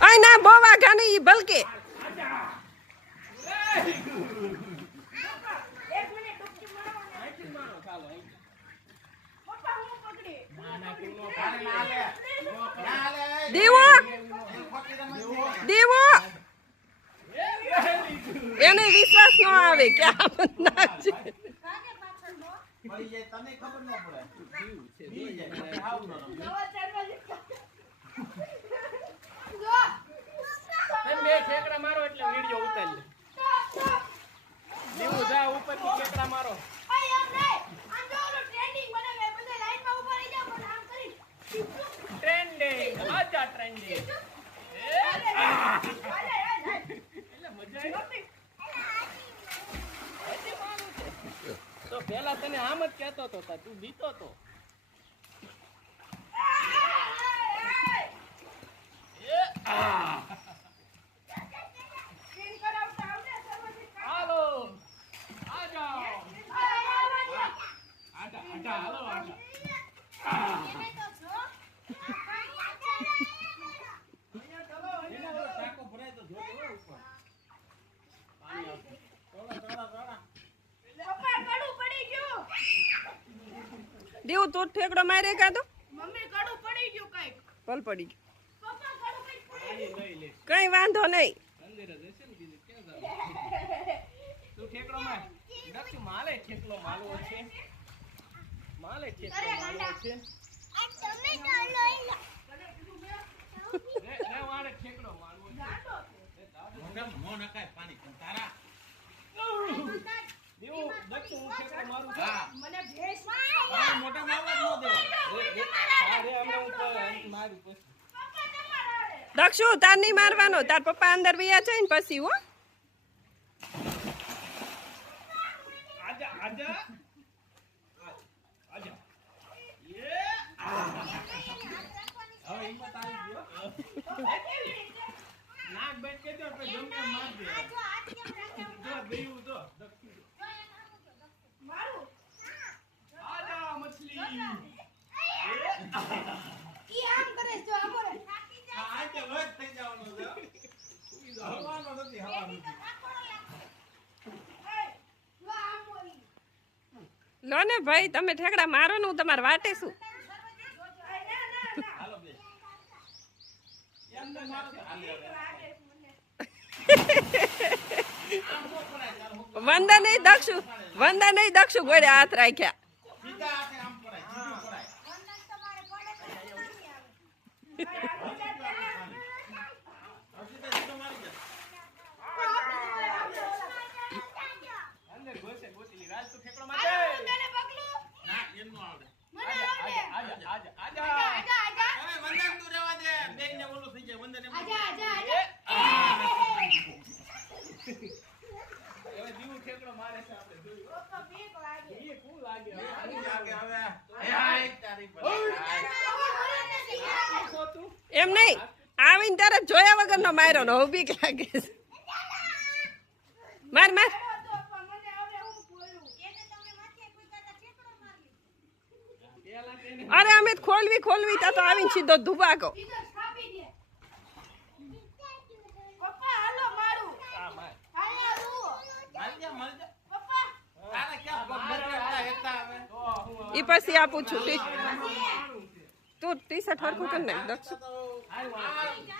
આ ના બહુ વાઘા નહીં બલકે દેવો દેવો એને વિશ્વાસ ન આવે કે આ ના છે ઠેકડા મારો એટલે વિડિયો ઉતારી લે દેવું જા ઉપરથી ઠેકડા મારો ટ્રેન્ડિંગ આજા ટ્રેન્ડિંગ એટલે મજા આવી તો પેલા તને આમ જ કહેતો હતો તું બીતો તો હાલો આ જાઓ આજા આજા હાલો આજા દેવું તું ઠેકડો મારે કાઢો મમ્મી કડું પડી ગયું કઈક પલ પડી ગયું પપ્પા કડું કઈક પડી ગયું કઈ વાંધો નહીં અંદર જ હશે ને કીધું ક્યાં જાવ તું ઠેકડો માર દક્ષ માલે ઠેકલો માલવો છે માલે ઠેકલો માલવો છે આ તમે ડાલો રે વાડે ઠેકડો માલવો છે મોઢા મો નકાય પાણી પણ તારા દેવું દક્ષ હું ઠેકડો મારું છું મને ભેસ મોઢા મારવા ન દે અરે અમે ઉપર મારું પછી દક્ષુ તાર નહીં મારવાનો તાર પપ્પા અંદર વયા છે ને પછી હો આજા આજા આજા હવે હિંમત આવી ગયો નાક બેઠ કે તો જમને માર દે જો બેયું તો મારું આજા મછલી ઈ આમ કરે જો આમોરે આ કે વધ થઈ જવાનો છે ઉઈ હવાનો નથી હવાનો લો ને ભાઈ તમે ઠેકડા મારો ને હું તમારે વાટે છું હાલો બે એમ તો મારો તો હાલે હવે વંદા નહીં દક્ષુ ગોળે હાથ રાખ્યા સીધા હાથે આમ પડાય સીધું પડાય અંદર ઘોસે ગોતીલી રાજ તો ઠેકડો મારે ના એમ નો આવડે આજા આજા હવે વંદન તું રહેવા દે બેગ ને ઓલું થઈ જાય વંદન એમ હવે દીવું ઠેકડો મારે છે આપણે જોયું એ કુ લાગે હવે એ હાય તારી પર તું એમ નહીં આવીને ત્યારે જોયા વગર નો માર્યો ને હવે બીક લાગે છે માર માર અરે અમે ખોલવી તા તો આવીને સીધો ધુબાકો પપ્પા હાલો મારું આ માર હાલો માર જા પપ્પા તારા ક્યાં બગડતા હેતા હવે તો હું ઈ પછી આપું છું તું ટી શર્ટ હરખું કર નાખ દક્ષ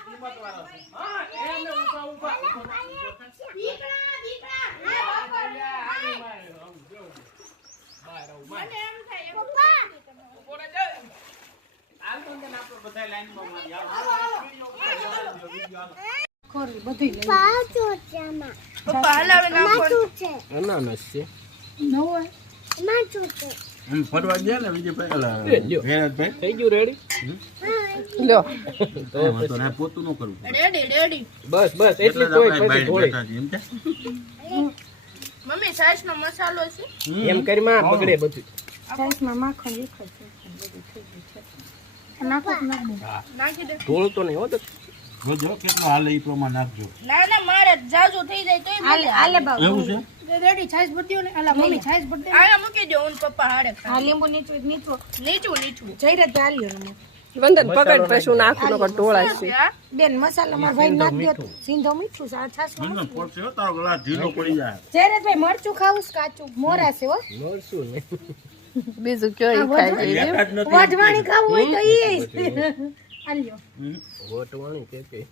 હિંમત વાળો છે હા એને ઊભા દીકરા મને એમ થાય પપ્પા પપ્પા હલાવે નાખો અનાનસ છે ફરવા ગયા ને બીજે પેલા થઈ ગયું રેડી લ્યો તો ના પોતું ન કરવું રેડી બસ એટલી કોઈ પછી થોડી મમ્મી સાઈઝ નો મસાલો છે એમ કરી માં બગડે બધું સાઈઝમાં માખણ દેખાય છે નાખી દે થોડું તો નહીં હો તો જોજો કેટલો હાલે એ પ્રમાણે નાખજો ના ના મારે જાજુ થઈ જાય તોય હાલે હાલે બાબુ એવું છે રેડી છાશ ભરતી ને અલા મમ્મી છાશ ભરતી આયા મૂકી દો હું પપ્પા હાડે આ લીંબુ નીચું નીચું નીચું જઈ રે ચાલ્યો રમો વંદન પકડ પછી નાખું નકર ટોળા છે હા બેન મસાલા માર ભાઈ નાખ દે તું સિંધો મીઠું આ છાશ મને પડશે હો, તારો ગળા ઢીલો પડી જાય જય રે ભાઈ મરચું ખાવું છે કાચું મોરા છે હો બીજું કયો ઈ ખાઈ જાય લેતા જ નથી વઢવાણી ખાવું હોય તો ઈ આલ્યો વટવાણી કે